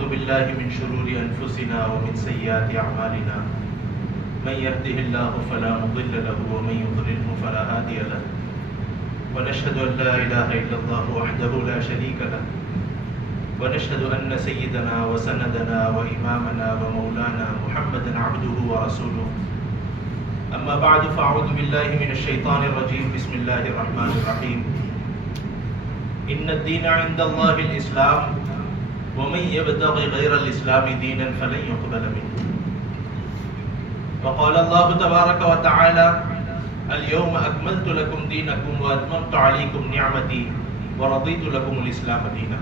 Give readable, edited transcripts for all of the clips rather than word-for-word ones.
ونعوذ بالله من شرور أنفسنا ومن سيئات أعمالنا من يهده الله فلا مضل له ومن يضلله فلا هادي له ونشهد أن لا إله إلا الله وحده لا شريك له ونشهد أن سيدنا وسندنا وإمامنا ومولانا محمدا عبده ورسوله أما بعد فأعوذ بالله من الشيطان الرجيم بسم الله الرحمن الرحيم إن الدين عند الله الإسلام ومن يبتغي غير الإسلام دينا فلن يقبل منه وقال الله تبارك وتعالى اليوم أكملت لكم دينكم وأتممت عليكم نعمتي ورضيت لكم الإسلام دينا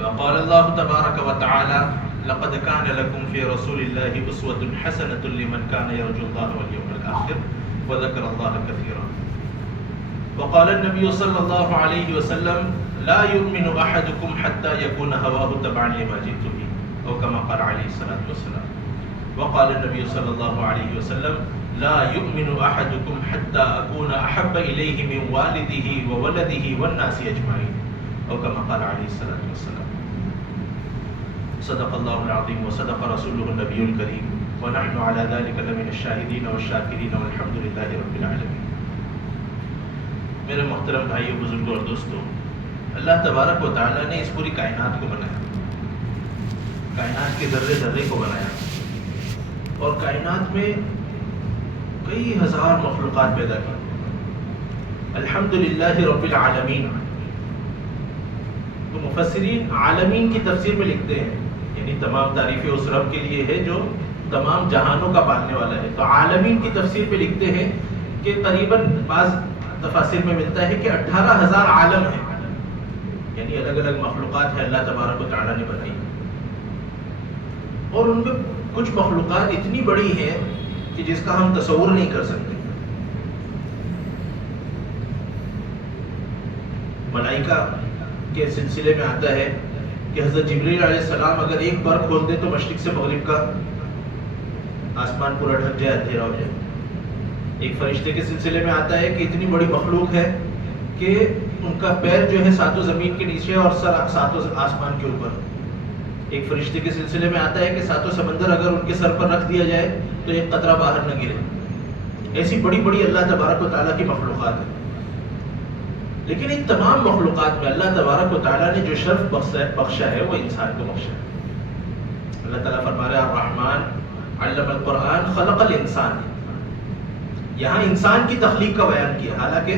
وقال الله تبارك وتعالى لقد كان لكم في رسول الله أسوة حسنة لمن كان يرجو الله واليوم الآخر وذكر الله كثيرا وقال النبي صلى الله عليه وسلم لا يؤمن أحدكم حتى يكون هواه تبعا لما جئت به أو كما قال عليه الصلاة والسلام وقال النبي صلى الله عليه وسلم لا يؤمن أحدكم حتى أكون أحب إليه من والده وولده والناس أجمعين أو كما قال عليه الصلاة والسلام صدق الله العظيم وصدق رسوله النبي الكريم ونحن على ذلك لمن الشاهدين والشاكرين والحمد لله رب العالمين. میرے محترم بھائیوں بزرگوں اور دوستوں، اللہ تبارک و تعالیٰ نے اس پوری کائنات کو بنایا، کائنات کے ذرے ذرے کو بنایا اور کائنات میں کئی ہزار مخلوقات پیدا کی. الحمدللہ رب العالمین. تو مفسرین عالمین کی تفسیر میں لکھتے ہیں یعنی تمام تعریفیں اس رب کے لیے ہے جو تمام جہانوں کا پالنے والا ہے. تو عالمین کی تفسیر میں لکھتے ہیں کہ قریباً بعض تفاسیر میں ملتا ہے کہ 18,000 عالم ہیں، یعنی الگ الگ مخلوقات ہیں اللہ تبارک و تعالیٰ نے بنائی. اور ان میں کچھ مخلوقات اتنی بڑی ہیں کہ جس کا ہم تصور نہیں کر سکتے. ملائکہ کے سلسلے میں آتا ہے کہ حضرت جبریل علیہ السلام اگر ایک بار کھول دے تو مشرق سے مغرب کا آسمان پورا ڈھک جائے، اندھیرا ہو جائے. ایک فرشتے کے سلسلے میں آتا ہے کہ اتنی بڑی مخلوق ہے کہ ان کا پیر جو ہے ساتوں زمین کے نیچے اور سر ساتوں آسمان کے اوپر. ایک فرشتے کے سلسلے میں آتا ہے کہ ساتوں سمندر اگر ان کے سر پر رکھ دیا جائے تو ایک قطرہ باہر نہ گرے. ایسی بڑی بڑی اللہ تبارک و تعالیٰ کی مخلوقات ہیں. لیکن ان تمام مخلوقات میں اللہ تبارک و تعالیٰ نے جو شرف بخشا ہے وہ انسان کو بخشا ہے. اللہ تعالیٰ فرما رہے ہیں الرحمن علم القرآن خلق الانسان. یہاں انسان کی تخلیق کا بیان کیا، حالانکہ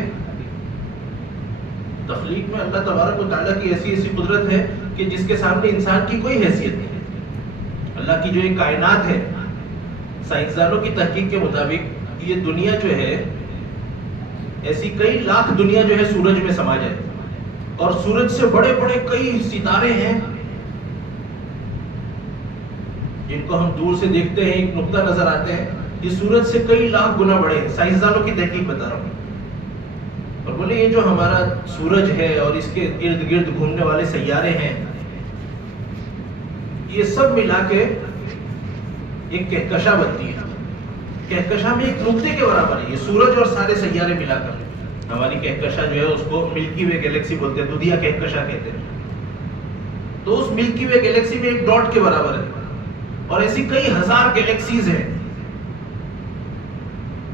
تخلیق میں اللہ تبارک و تعالیٰ کی ایسی ایسی قدرت ہے کہ جس کے سامنے انسان کی کوئی حیثیت نہیں ہے. اللہ کی جو ایک کائنات ہے، سائنسدانوں کی تحقیق کے مطابق یہ دنیا جو ہے ایسی کئی لاکھ دنیا جو ہے سورج میں سما جائے، اور سورج سے بڑے بڑے کئی ستارے ہیں جن کو ہم دور سے دیکھتے ہیں ایک نقطہ نظر آتے ہیں، یہ سورج سے کئی لاکھ گنا بڑے ہیں. سائنسدانوں کی تحقیق بتا رہا ہوں. اور بولے یہ جو ہمارا سورج ہے اور اس کے ارد گرد گھومنے والے سیارے ہیں، یہ سب ملا کے ایک کہکشاں بنتی ہے. کہکشاں میں ایک نقطے کے برابر ہے یہ سورج اور سارے سیارے ملا کر. ہماری کہکشاں جو ہے اس کو ملکی وے گیلیکسی بولتے ہیں، دودھیا کہکشاں کہتے ہیں. تو اس ملکی وے گیلیکسی میں ایک ڈاٹ کے برابر ہے، اور ایسی کئی ہزار گیلیکسیز ہیں،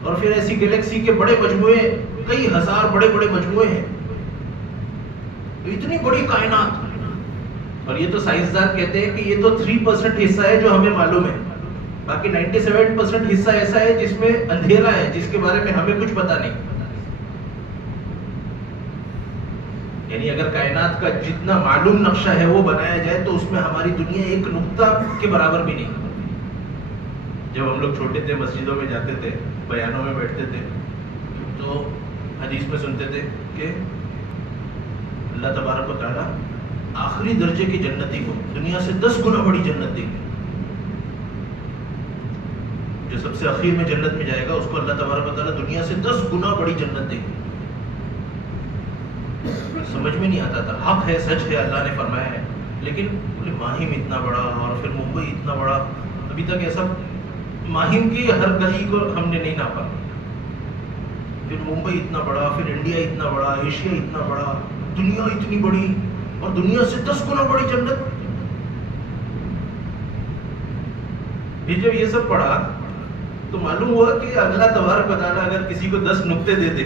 اور پھر ایسی گیلیکسی کے بڑے مجموعے، کئی ہزار بڑے بڑے مجموعے ہیں. تو اتنی بڑی کائنات. اور یہ تو سائنسدان کہتے ہیں کہ یہ تو 3% حصہ ہے جو ہمیں معلوم ہے، باقی 97% حصہ ایسا ہے جس میں اندھیرا ہے، جس کے بارے میں ہمیں کچھ پتا نہیں. یعنی اگر کائنات کا جتنا معلوم نقشہ ہے وہ بنایا جائے تو اس میں ہماری دنیا ایک نقطہ کے برابر بھی نہیں. جب ہم لوگ چھوٹے تھے مسجدوں میں جاتے تھے، بیانوں میں بیٹھتے تھے، تو حدیث میں سنتے تھے کہ اللہ تبارک و تعالیٰ آخری درجے کی جنتی کو دنیا سے 10 گنا بڑی جنت دیں گے. جو سب سے اخیر میں جنت میں جائے گا اس کو اللہ تبارک و تعالیٰ دنیا سے 10 گنا بڑی جنت دیں گے. سمجھ میں نہیں آتا تھا. حق ہے، سچ ہے، اللہ نے فرمایا ہے، لیکن ماہم اتنا بڑا اور پھر ممبئی اتنا بڑا، ابھی تک ایسا ماہم کی ہر گلی کو ہم نے نہیں ناپا. پھر ممبئی اتنا بڑا، پھر انڈیا اتنا بڑا، ایشیا اتنا بڑا، دنیا اتنی بڑی. اور دنیا سے 10 گنا بڑی جنت. یہ جب یہ سب پڑھا تو معلوم ہوا کہ اللہ تبارک و تعالیٰ اگر کسی کو 10 نقطے دے دے,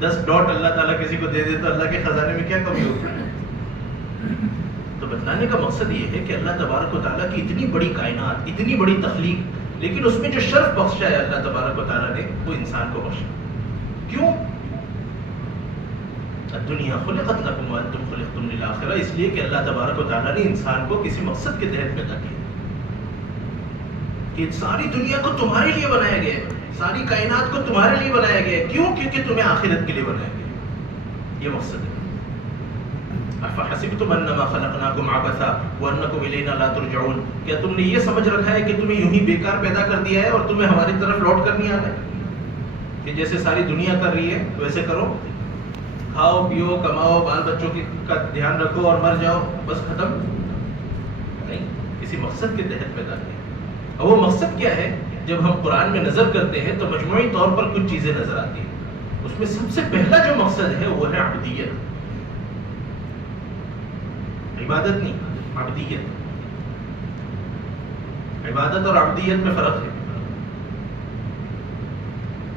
10 ڈاٹ اللہ تعالیٰ کسی کو دے دے تو اللہ کے خزانے میں کیا کمی ہوگی. تو بتلانے کا مقصد یہ ہے کہ اللہ تبارک و تعالیٰ کی اتنی بڑی کائنات, اتنی بڑی تخلیق, لیکن اس میں جو شرف بخشا ہے اللہ تبارک و تعالیٰ نے وہ انسان کو بخشا. کیوں؟ الدنیا خلقت لکم وانتم خلقتم للآخرہ, اس لیے کہ اللہ تبارک و تعالیٰ نے انسان کو کسی مقصد کے تحت پیدا کیا کہ ساری دنیا کو تمہارے لیے بنایا گیا ہے, ساری کائنات کو تمہارے لیے بنایا گیا ہے. کیوں؟ کیونکہ تمہیں آخرت کے لیے بنایا گیا ہے. یہ مقصد ہے. افحسبتم انما خلقناکم عبثا وانکم الینا لا ترجعون, کیا تم نے یہ سمجھ رکھا ہے کہ تمہیں یوں ہی بیکار پیدا کر دیا ہے اور تمہیں ہماری طرف لوٹ کر نہیں آنا ہے کہ جیسے ساری دنیا کر رہی ہے ویسے کرو, کھاؤ پیو کماؤ, بال بچوں کا دھیان رکھو اور مر جاؤ, بس ختم. نہیں, کسی مقصد کے تحت پیدا کیا. اور وہ مقصد کیا ہے؟ جب ہم قرآن میں نظر کرتے ہیں تو مجموعی طور پر کچھ چیزیں نظر آتی ہیں. اس میں سب سے پہلا جو مقصد ہے وہ ہے عبدیت. عبادت نہیں, عبدیت. عبادت اور عبدیت میں فرق ہے.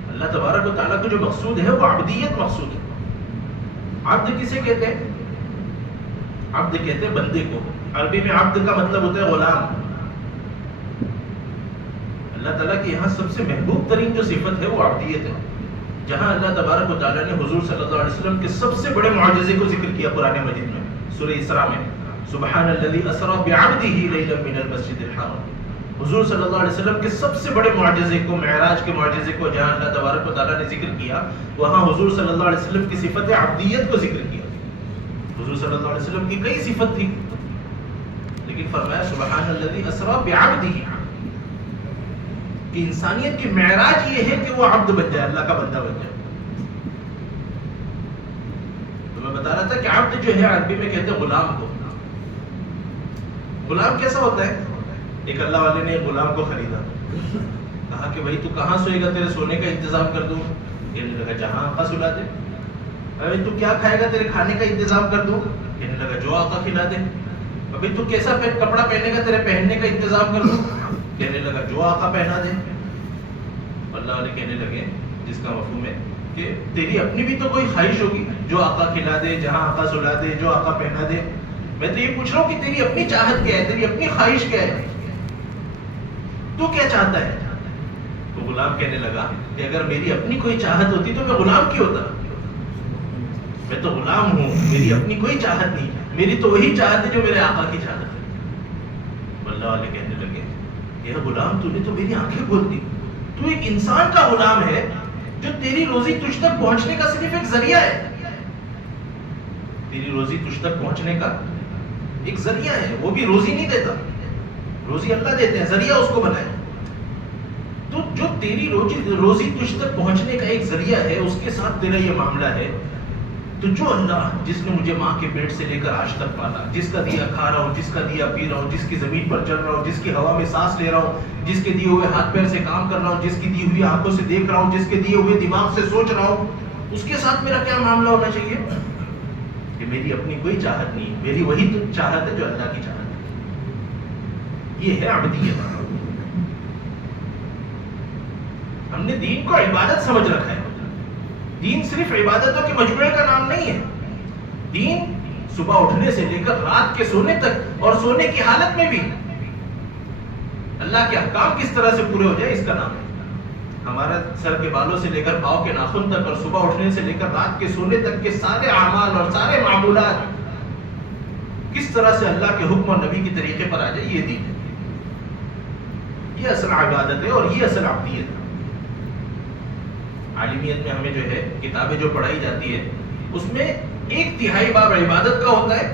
اللہ تبارک و تعالیٰ کو جو مقصود ہے وہ عبدیت مقصود ہے. عبد کسے کہتے ہیں؟ عبد کہتے ہیں بندے کو. عربی میں عبد کا مطلب ہوتا ہے غلام. اللہ تعالیٰ کی یہاں سب سے محبوب ترین جو صفت ہے وہ عبدیت ہے. جہاں اللہ تبارک و تعالیٰ نے حضور صلی اللہ علیہ وسلم کے سب سے بڑے معجزے کو ذکر کیا قرآن مجید میں, سورہ اسراء میں, سبحان الذی اسری بعبدہ لیلا من المسجد الحرام. حضور صلی اللہ علیہ وسلم کے سب سے بڑے معجزے کو, معراج کے معجزے کو جہاں اللہ تبارک و تعالیٰ نے ذکر کیا, وہاں حضور صلی اللہ علیہ وسلم کی صفت عبدیت کو ذکر کیا. حضور صلی اللہ علیہ وسلم کی کئی صفت تھی, لیکن فرمایا سبحان الذی اسری بعبدہ, کہ انسانیت کی معراج یہ ہے کہ وہ عبد بن جائے, اللہ کا بندہ بن جائے. تو میں بتا رہا تھا کہ عبد جو ہے عربی میں کہتے ہیں غلام کو. غلام کیسا ہوتا ہے؟ ایک اللہ والے نے غلام کو خریدا, کہا کہ بھائی تو کہاں سوئے گا, تیرے سونے کا انتظام کر دوں. کہنے لگا جہاں آقا سلا دے. ابھی تو کیا کھائے گا, تیرے کھانے کا انتظام کر دوں. کہنے لگا جو آقا کھلا دے. ابھی تو کیسا کپڑا پہنے گا, تیرے پہننے کا انتظام کر دوں. کہنے لگا جو آقا پہنا دے. اللہ والے کہنے لگے جس کا مفہوم ہے کہ تیری اپنی بھی تو کوئی خواہش ہوگی, جو آقا کھلا دے, جہاں آقا سلا دے, جو آقا پہنا دے. میں تو یہ پوچھ رہا ہوں کہ تیری اپنی چاہت کیا ہے, تیری اپنی خواہش کیا ہے, تو کیا چاہتا ہے؟ تو غلام کہنے لگا کہ اگر میری اپنی کوئی چاہت ہوتی تو میں غلام کیوں ہوتا. میں تو غلام ہوں, میری اپنی کوئی چاہت نہیں, میری تو وہی چاہت ہے جو میرے آقا کی چاہت ہے. اللہ والے کہنے لگے کہ غلام تو نے تو میری آنکھیں کھول دی. تو ایک انسان کا غلام ہے جو تیری روزی تجھ تک پہنچنے کا صرف ایک ذریعہ ہے. تیری روزی تجھ تک پہنچنے کا ایک ذریعہ ہے, وہ بھی روزی نہیں دیتا, روزی اللہ دیتے ہیں, ذریعہ اس کو بنائے. تو جو تیری روزی تجھ تک پہنچنے کا ایک ذریعہ ہے, اس کے ساتھ تیرا یہ معاملہ ہے. تو جو اللہ جس نے مجھے ماں کے پیٹ سے لے کر آج تک پالا, جس کا دیا کھا رہا ہوں, جس کا دیا پی رہا ہوں, جس کی زمین پر چل رہا ہوں, جس کی ہوا میں سانس لے رہا ہوں, جس کے دیے ہوئے ہاتھ پیر سے کام کر رہا ہوں, جس کی دی ہوئی آنکھوں سے دیکھ رہا ہوں, جس کے دیے ہوئے دماغ سے سوچ رہا ہوں, اس کے ساتھ میرا کیا معاملہ ہونا چاہیے کہ میری اپنی کوئی چاہت نہیں, میری وہی تو چاہت ہے جو اللہ کی چاہت ہے. یہ ہے عبدیت. ہم نے دین کو عبادت سمجھ رکھا ہے. دین صرف عبادتوں کے مجموعے کا نام نہیں ہے. دین صبح اٹھنے سے لے کر رات کے سونے تک, اور سونے کی حالت میں بھی اللہ کے احکام کس طرح سے پورے ہو جائے, اس کا نام ہے. ہمارا سر کے بالوں سے لے کر پاؤں کے ناخن تک, اور صبح اٹھنے سے لے کر رات کے سونے تک کے سارے اعمال اور سارے معمولات کس طرح سے اللہ کے حکم اور نبی کے طریقے پر آ جائے, یہ دین ہے. یہ اصل عبادت ہے اور یہ اصل عبدیت ہے. عالمیت میں ہمیں جو ہے کتابیں جو پڑھائی جاتی ہے, اس میں 1/3 باب عبادت کا ہوتا ہے,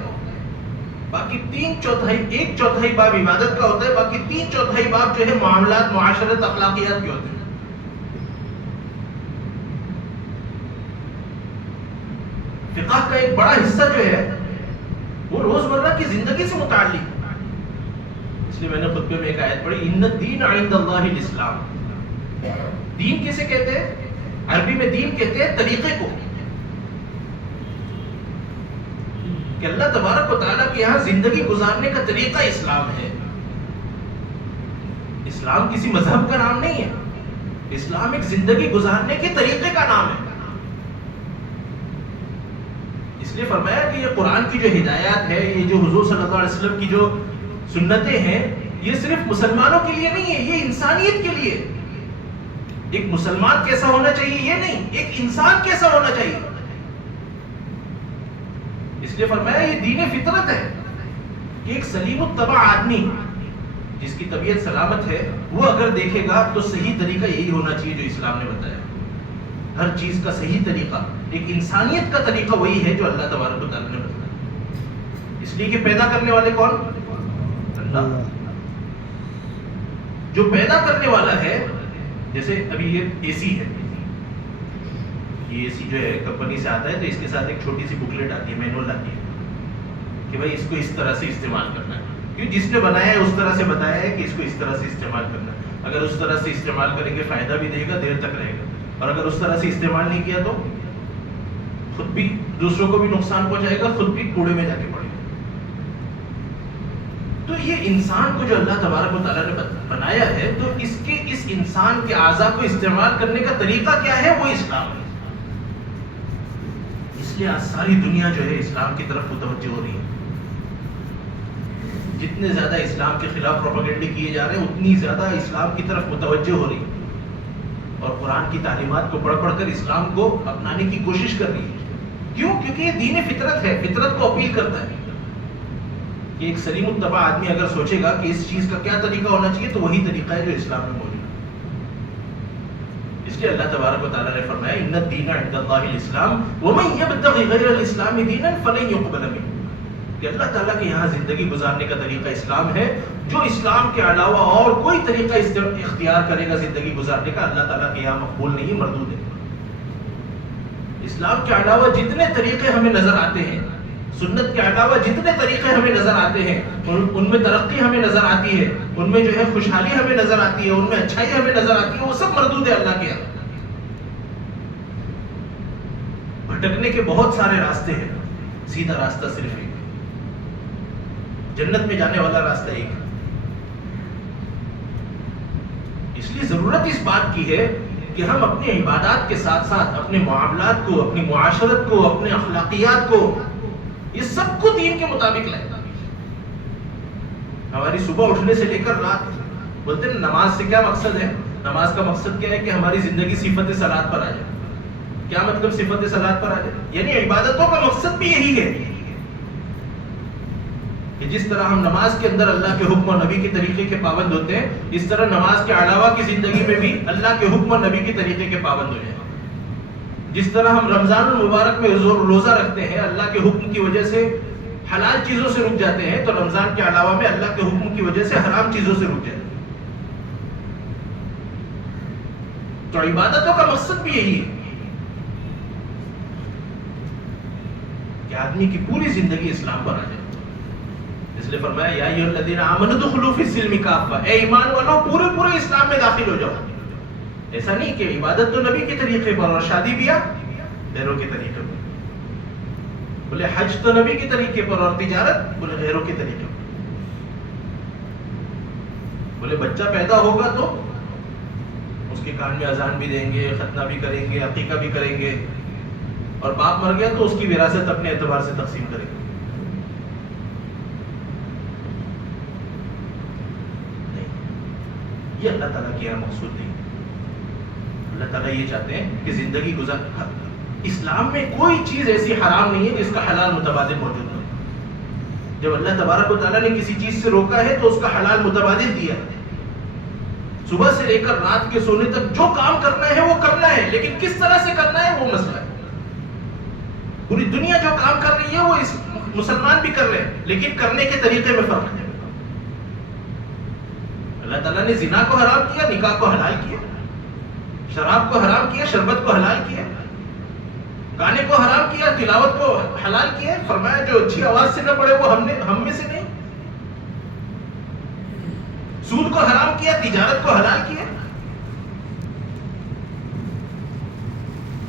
باقی 1/4 باب عبادت کا ہوتا ہے, باقی 3/4 باب جو ہے معاملات, معاشرت, اخلاقیات کے ہوتے ہیں. فقہ کا ایک بڑا حصہ جو ہے وہ روزمرہ کی زندگی سے متعلق ہے. اس لیے میں نے خطبے میں ایک آیت پڑھی, ان الدین عند اللہ الاسلام. دین کسے کہتے ہیں؟ عربی میں دین کہتے ہیں طریقے کو, کہ اللہ تبارک و تعالیٰ کے یہاں زندگی گزارنے کا طریقہ اسلام ہے. اسلام کسی مذہب کا نام نہیں ہے، اسلام ایک زندگی گزارنے کے طریقے کا نام ہے. اس لیے فرمایا کہ یہ قرآن کی جو ہدایات ہے، یہ جو حضور صلی اللہ علیہ وسلم کی جو سنتیں ہیں، یہ صرف مسلمانوں کے لیے نہیں ہے، یہ انسانیت کے لیے. ایک مسلمان کیسا ہونا چاہیے یہ نہیں، ایک انسان کیسا ہونا چاہیے. اس لیے فرمایا یہ دین فطرت ہے کہ ایک سلیم الطبع آدمی جس کی طبیعت سلامت ہے، وہ اگر دیکھے گا تو صحیح طریقہ یہی ہونا چاہیے جو اسلام نے بتایا. ہر چیز کا صحیح طریقہ، ایک انسانیت کا طریقہ وہی ہے جو اللہ تبارک و تعالیٰ نے بتایا. اس لیے کہ پیدا کرنے والے کون؟ اللہ. جو پیدا کرنے والا ہے، جیسے ابھی یہ اے سی ہے، یہ اے سی جو ہے کمپنی سے آتا ہے تو اس کے ساتھ ایک چھوٹی سی بکلیٹ آتی ہے، مینول آتی ہے کہ بھائی اس کو اس طرح سے استعمال کرنا ہے. کیوں؟ جس نے بنایا ہے اس طرح سے بتایا ہے کہ اس کو اس طرح سے استعمال کرنا ہے. اگر اس طرح سے استعمال کریں گے فائدہ بھی دے گا، دیر تک رہے گا. اور اگر اس طرح سے استعمال نہیں کیا تو خود بھی دوسروں کو بھی نقصان پہنچائے گا، خود بھی کوڑے میں جا کے پڑے گا. تو یہ انسان کو جو اللہ تبارک و تعالیٰ نے بنایا ہے، تو اس انسان کے اعضاء کو استعمال کرنے کا طریقہ کیا ہے؟ وہ اسلام ہے. اس لیے آج ساری دنیا جو ہے اسلام کی طرف متوجہ ہو رہی ہے. جتنے زیادہ اسلام کے خلاف پروپیگنڈے کیے جا رہے ہیں، اتنی زیادہ اسلام کی طرف متوجہ ہو رہی ہے اور قرآن کی تعلیمات کو پڑھ پڑھ کر اسلام کو اپنانے کی کوشش کر رہی ہے. کیوں؟ کیونکہ یہ دین فطرت ہے، فطرت کو اپیل کرتا ہے کہ ایک سلیم الطبع آدمی اگر سوچے گا کہ اس چیز کا کیا طریقہ ہونا چاہیے تو وہی طریقہ ہے جو اسلام میں موجود ہے. اس لیے اللہ تبارک و تعالیٰ نے فرمایا ان الدین عند اللہ الاسلام ومن یبتغی غیر الاسلام دینا فلن یقبل منہ، کہ اللہ تعالیٰ کے یہاں زندگی گزارنے کا طریقہ اسلام ہے. جو اسلام کے علاوہ اور کوئی طریقہ اختیار کرے گا زندگی گزارنے کا، اللہ تعالیٰ کے یہاں مقبول نہیں، مردود ہے. اسلام کے علاوہ جتنے طریقے ہمیں نظر آتے ہیں، سنت کے علاوہ جتنے طریقے ہمیں نظر آتے ہیں، ان میں ترقی ہمیں نظر آتی ہے، ان میں جو ہے خوشحالی ہمیں نظر آتی ہے، ان میں اچھائی ہمیں نظر آتی ہے، وہ سب مردود ہے اللہ کے یہاں. بھٹکنے کے بہت سارے راستے ہیں، سیدھا راستہ صرف ایک، جنت میں جانے والا راستہ ایک ہے. اس لیے ضرورت اس بات کی ہے کہ ہم اپنی عبادات کے ساتھ ساتھ اپنے معاملات کو، اپنی معاشرت کو، اپنے اخلاقیات کو، یہ سب کو دین کے مطابق لائیں. ہماری صبح اٹھنے سے لے کر رات، بولتے ہیں نماز سے کیا مقصد ہے؟ نماز کا مقصد کیا ہے؟ کہ ہماری زندگی صفت صلاۃ پر آ جائے. کیا مطلب صفت صلاۃ پر آ جائے؟ یعنی عبادتوں کا مقصد بھی یہی ہے کہ جس طرح ہم نماز کے اندر اللہ کے حکم اور نبی کے طریقے کے پابند ہوتے ہیں، اس طرح نماز کے علاوہ کی زندگی میں بھی اللہ کے حکم اور نبی کے طریقے کے پابند ہو جائیں. جس طرح ہم رمضان المبارک میں روزہ رکھتے ہیں، اللہ کے حکم کی وجہ سے حلال چیزوں سے رک جاتے ہیں، تو رمضان کے علاوہ میں اللہ کے حکم کی وجہ سے حرام چیزوں سے رک جاتے ہیں. تو عبادتوں کا مقصد بھی یہی ہے کہ آدمی کی پوری زندگی اسلام پر آ جائے. اس لیے فرمایا یا ایھا الذین آمنوا ادخلوا فی السلم کافہ، اے ایمان والو پورے اسلام میں داخل ہو جاؤ. ایسا نہیں کہ عبادت تو نبی کے طریقے پر اور شادی بیاہ غیروں کے طریقے پر، بولے حج تو نبی کے طریقے پر اور تجارت بولے غیروں کے طریقے پر. بولے بچہ پیدا ہوگا تو اس کے کان میں اذان بھی دیں گے، ختنہ بھی کریں گے، عقیقہ بھی کریں گے، اور باپ مر گیا تو اس کی وراثت اپنے اعتبار سے تقسیم کریں گے. یہ اللہ تعالیٰ کی یہاں مقصود نہیں. اللہ تعالیٰ یہ چاہتے ہیں کہ زندگی گزار. اسلام میں کوئی چیز ایسی حرام نہیں ہے جس کا حلال متبادل موجود نہیں. جب اللہ تبارک و تعالیٰ نے کسی چیز سے روکا ہے تو اس کا حلال متبادل دیا ہے. صبح سے لے کر رات کے سونے تک جو کام کرنا ہے وہ کرنا ہے، لیکن کس طرح سے کرنا ہے وہ مسئلہ ہے. پوری دنیا جو کام کر رہی ہے وہ مسلمان بھی کر رہے ہیں، لیکن کرنے کے طریقے میں فرق ہے. اللہ تعالیٰ نے زنا کو حرام کیا، نکاح کو حلال کیا، شراب کو حرام کیا، شربت کو حلال کیا، گانے کو حرام کیا، تلاوت کو حلال کیا. فرمایا جو اچھی آواز سے نہ پڑے وہ ہم میں سے نہیں. سود کو حرام کیا، تجارت کو حلال کیا.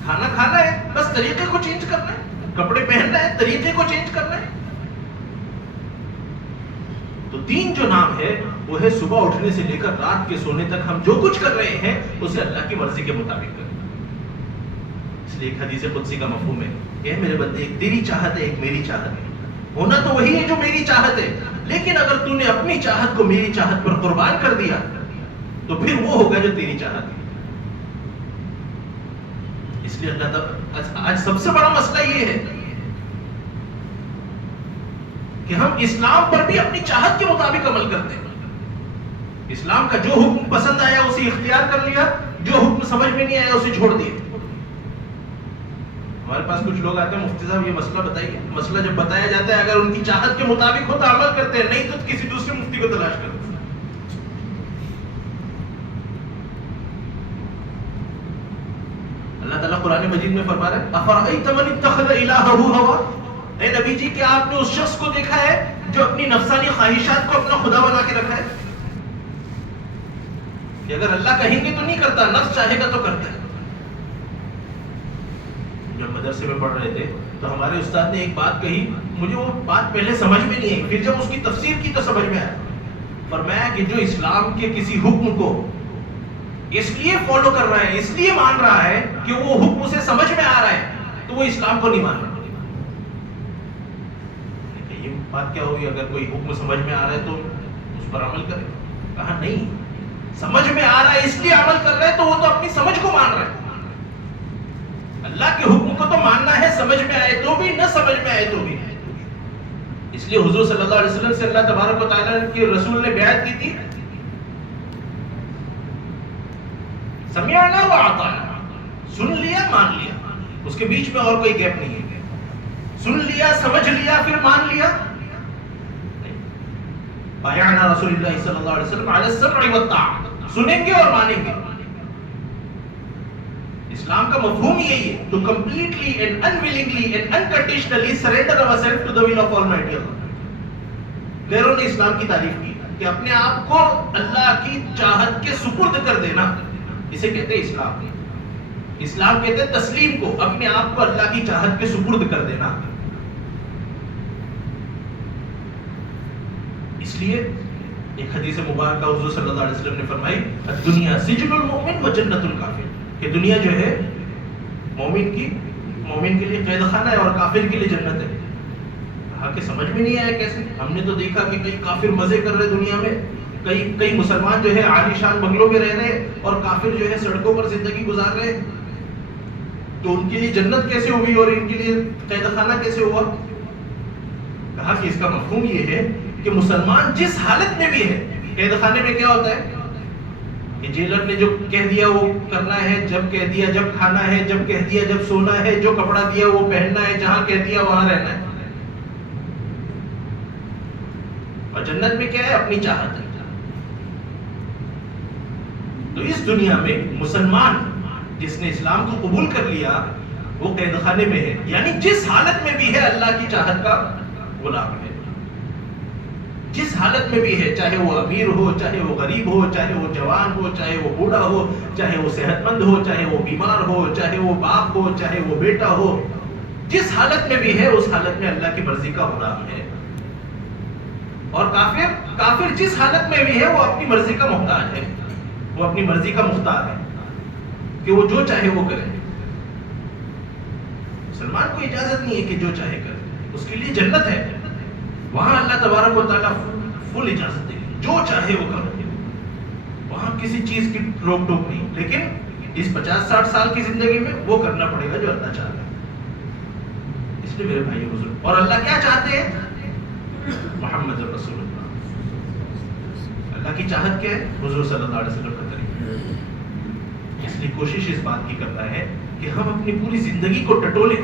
کھانا کھانا ہے، بس طریقے کو چینج کرنا ہے. کپڑے پہننا ہے، طریقے کو چینج کرنا ہے. تین جو نام ہے وہ ہے صبح اٹھنے سے لے کر رات کے سونے تک ہم جو کچھ کر رہے ہیں اسے اللہ کی مرضی کے مطابق کریں. اس لیے ایک حدیث قدسی کا مفہوم ہے کہ میرے بندے ایک تیری چاہت ہے ایک میری چاہت ہے. ہونا تو وہی ہے جو میری چاہت ہے, لیکن اگر تو نے اپنی چاہت کو میری چاہت پر قربان کر دیا تو پھر وہ ہوگا جو تیری چاہت ہے. اس لیے اللہ تعالیٰ آج سب سے بڑا مسئلہ یہ ہے کہ ہم اسلام پر بھی اپنی چاہت کے مطابق عمل کرتے ہیں. اسلام کا جو حکم پسند آیا اسے اختیار کر لیا, جو حکم سمجھ میں نہیں آیا اسے چھوڑ دیا. ہمارے پاس کچھ لوگ آتے ہیں, مفتی صاحب یہ مسئلہ بتائیے. مسئلہ جب بتایا جاتا ہے اگر ان کی چاہت کے مطابق ہو تو عمل کرتے ہیں, نہیں تو کسی دوسرے مفتی کو تلاش کرتے ہیں. اللہ تعالیٰ قرآن مجید میں فرما رہا ہے افرأیت من اتخذ الہہ ہوا, اے نبی جی کیا آپ نے اس شخص کو دیکھا ہے جو اپنی نفسانی خواہشات کو اپنا خدا بنا کے رکھا ہے؟ کہ اگر اللہ کہیں گے تو نہیں کرتا, نفس چاہے گا تو کرتا ہے. جب مدرسے میں پڑھ رہے تھے تو ہمارے استاد نے ایک بات کہی, مجھے وہ بات پہلے سمجھ میں نہیں آئی, پھر جب اس کی تفسیر کی تو سمجھ میں آیا. فرمایا کہ جو اسلام کے کسی حکم کو اس لیے فالو کر رہا ہے, اس لیے مان رہا ہے کہ وہ حکم اسے سمجھ میں آ رہا ہے, تو وہ اسلام کو نہیں مان رہا. یہ بات کیا ہوئی, اگر کوئی حکم سمجھ میں آ رہا ہے تو اس پر عمل کرے. کہا نہیں, سمجھ میں آ رہا ہے اس لیے عمل کر رہا ہے تو وہ تو اپنی سمجھ کو مان رہا ہے. اللہ کے حکم کو تو ماننا ہے, سمجھ میں آئے تو بھی, نہ سمجھ میں آئے تو بھی. اس لیے حضور صلی اللہ علیہ وسلم سے اللہ تبارک و تعالیٰ کے رسول نے بیعت کی تھی, سمعنا و اطعنا, سن لیا مان لیا, اس کے بیچ میں اور کوئی گیپ نہیں ہے. سن لیا, سمجھ لیا, پھر مان لیا. بایعنا رسول اللہ صلی اللہ علیہ وسلم علی السمع والطاعة, سنیں گے اور مانیں گے. اسلام کا مفہوم یہی ہے, to completely and unwillingly and unconditionally surrender ourselves to the will of Almighty Allah. غیروں نے اسلام کی تعریف کی کہ اپنے آپ کو اللہ کی چاہت کے سپرد کر دینا, اسے کہتے ہیں اسلام. اسلام کہتے ہیں تسلیم کو, اپنے آپ کو اللہ کی چاہت کے سپرد کر دینا. اس لیے ایک حدیث مبارکہ حضور صلی اللہ علیہ وسلم نے فرمائی الدنیا سجن المؤمن و جنت الکافر, کہ دنیا جو ہے مومن کے لیے قید خانہ ہے اور کافر کے لیے جنت ہے. کہا کہ سمجھ میں نہیں آیا کیسے. ہم نے تو دیکھا کہ کئی کافر مزے کر رہے دنیا میں, کئی مسلمان جو ہے عالی شان بنگلوں میں رہ رہے اور کافر جو ہے سڑکوں پر زندگی گزار رہے, تو ان کے لیے جنت کیسے ہوئی اور ان کے لیے قید خانہ کیسے ہوا؟ کہا کہ اس کا مفہوم یہ ہے کہ مسلمان جس حالت میں بھی ہے, قید خانے میں کیا ہوتا ہے کہ جیلر نے جو کہہ دیا وہ کرنا ہے, جب کہہ دیا جب کھانا ہے, جب کہہ دیا جب سونا ہے, جو کپڑا دیا وہ پہننا ہے, جہاں کہہ دیا وہاں رہنا ہے. اور جنت میں کیا ہے, اپنی چاہت ہے. تو اس دنیا میں مسلمان جس نے اسلام کو قبول کر لیا وہ قید خانے میں ہے, یعنی جس حالت میں بھی ہے اللہ کی چاہت کا غلام ہے. جس حالت میں بھی ہے, چاہے وہ امیر ہو, چاہے وہ غریب ہو, چاہے وہ جوان ہو, چاہے وہ بوڑھا ہو, چاہے وہ صحت مند ہو, چاہے وہ بیمار ہو, چاہے وہ باپ ہو, چاہے وہ بیٹا ہو, جس حالت میں بھی ہے اس حالت میں اللہ کی مرضی کا غلام ہے. اور کافر جس حالت میں بھی ہے وہ اپنی مرضی کا محتاج ہے, وہ اپنی مرضی کا مختار ہے کہ وہ جو چاہے وہ کرے. مسلمان کو اجازت نہیں ہے کہ جو چاہے کرے, اس کے لیے جنت ہے, وہاں اللہ تبارک و تعالیٰ فل اجازت دے گی, جو چاہے وہ کرے, وہاں کسی چیز کی روک ٹوک نہیں. لیکن اس 50-60 سال کی زندگی میں وہ کرنا پڑے گا جو اللہ چاہتا ہے. اس لیے میرے بھائی بزرگ, اور اللہ کیا چاہتے ہیں؟ محمد رسول اللہ. اللہ کی چاہت کیا ہے؟ حضور صلی اللہ علیہ وسلم کا طریقہ. اس لیے کوشش اس بات کی کرنا ہے کہ ہم اپنی پوری زندگی کو ٹٹولیں,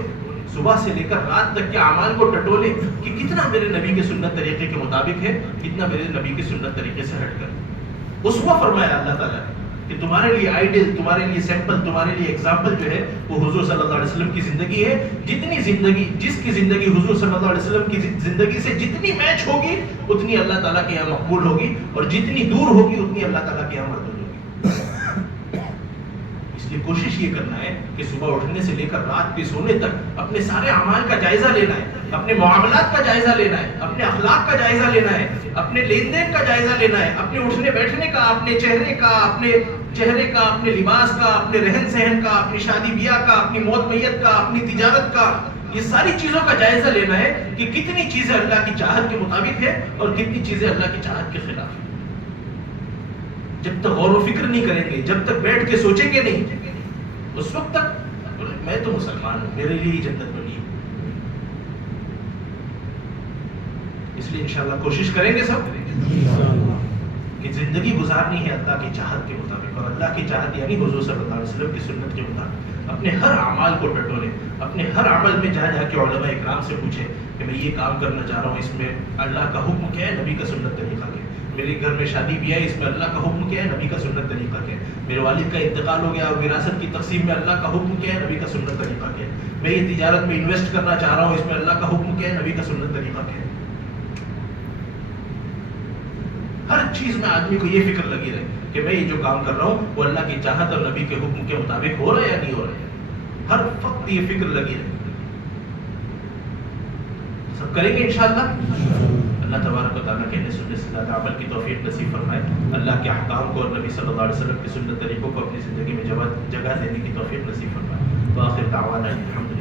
صبح سے لے کر رات تک کے اعمال کو ٹٹولیں کہ کتنا میرے نبی کے سنت طریقے کے مطابق ہے, کتنا میرے نبی کے سنت طریقے سے ہٹ کر. اسوہ فرمایا اللہ تعالیٰ نے کہ تمہارے لیے آئیڈل, تمہارے لیے سیمپل, تمہارے لیے ایگزامپل جو ہے وہ حضور صلی اللہ علیہ وسلم کی زندگی ہے. جتنی زندگی, جس کی زندگی حضور صلی اللہ علیہ وسلم کی زندگی سے جتنی میچ ہوگی اتنی اللہ تعالیٰ کے یہاں مقبول ہوگی, اور جتنی دور ہوگی اتنی اللہ تعالیٰ کے یہاں مردود ہوگی. اس لیے کوشش یہ کرنا ہے کہ صبح اٹھنے سے لے کر رات کے سونے تک اپنے سارے اعمال کا جائزہ لینا ہے. اپنے معاملات کا جائزہ لینا ہے، اپنے اخلاق کا جائزہ لینا ہے، اپنے لین دین کا جائزہ لینا ہے، اپنے اٹھنے بیٹھنے کا، اپنے چہرے کا، اپنے لباس کا، اپنے رہن سہن کا، اپنی شادی بیاہ کا، اپنی موت میت کا، اپنی تجارت کا، یہ ساری چیزوں کا جائزہ لینا ہے کہ کتنی چیزیں اللہ کی چاہت کے مطابق ہے اور کتنی چیزیں اللہ کی چاہت کے خلاف ہے۔ جب تک غور و فکر نہیں کریں گے، جب تک بیٹھ کے سوچیں گے نہیں، اس وقت تک میں تو مسلمان ہوں، میرے لیے ہی جنت بنی ہے۔ اس لیے انشاءاللہ کوشش کریں گے سب کہ زندگی گزارنی ہے اللہ کی چاہت کے مطابق، اور اللہ کی چاہت یعنی حضور صلی اللہ علیہ وسلم کی سنت کے مطابق اپنے ہر اعمال کو ٹٹولیں، اپنے ہر عمل میں جا جا کے علماء اکرام سے پوچھیں کہ میں یہ کام کرنا چاہ رہا ہوں، اس میں اللہ کا حکم کیا ہے، نبی کا سنت طریقہ کیا ہے، میرے گھر میں شادی بھی ہے، اس میں اللہ کا حکم کیا ہے، نبی کا سنت طریقہ کیا ہے، میرے والد کا انتقال ہو گیا اور وراثت کی تقسیم میں اللہ کا حکم کیا ہے، نبی کا سنت طریقہ کیا ہے، میں یہ تجارت میں انویسٹ کرنا چاہ رہا ہوں، اس میں اللہ کا حکم کیا ہے، نبی کا سنت طریقہ کیا ہے۔ ہر چیز میں آدمی کو یہ فکر لگی رہے کہ میں یہ جو کام کر رہا ہوں وہ اللہ کی چاہت اور نبی کے حکم کے مطابق ہو رہا ہے یا نہیں ہو رہا ہے، ہر وقت یہ فکر لگی رہے۔ سب کریں گے انشاءاللہ۔ اللہ تبارک و تعالیٰ کہنے سننے سے زیادہ عمل کی توفیق نصیب فرمائے، اللہ کے احکام کو اور نبی صلی اللہ علیہ وسلم کی سنت طریقوں کو اپنی زندگی میں جگہ دینے کی توفیق نصیب فرمائے۔ وآخر دعوانا الحمد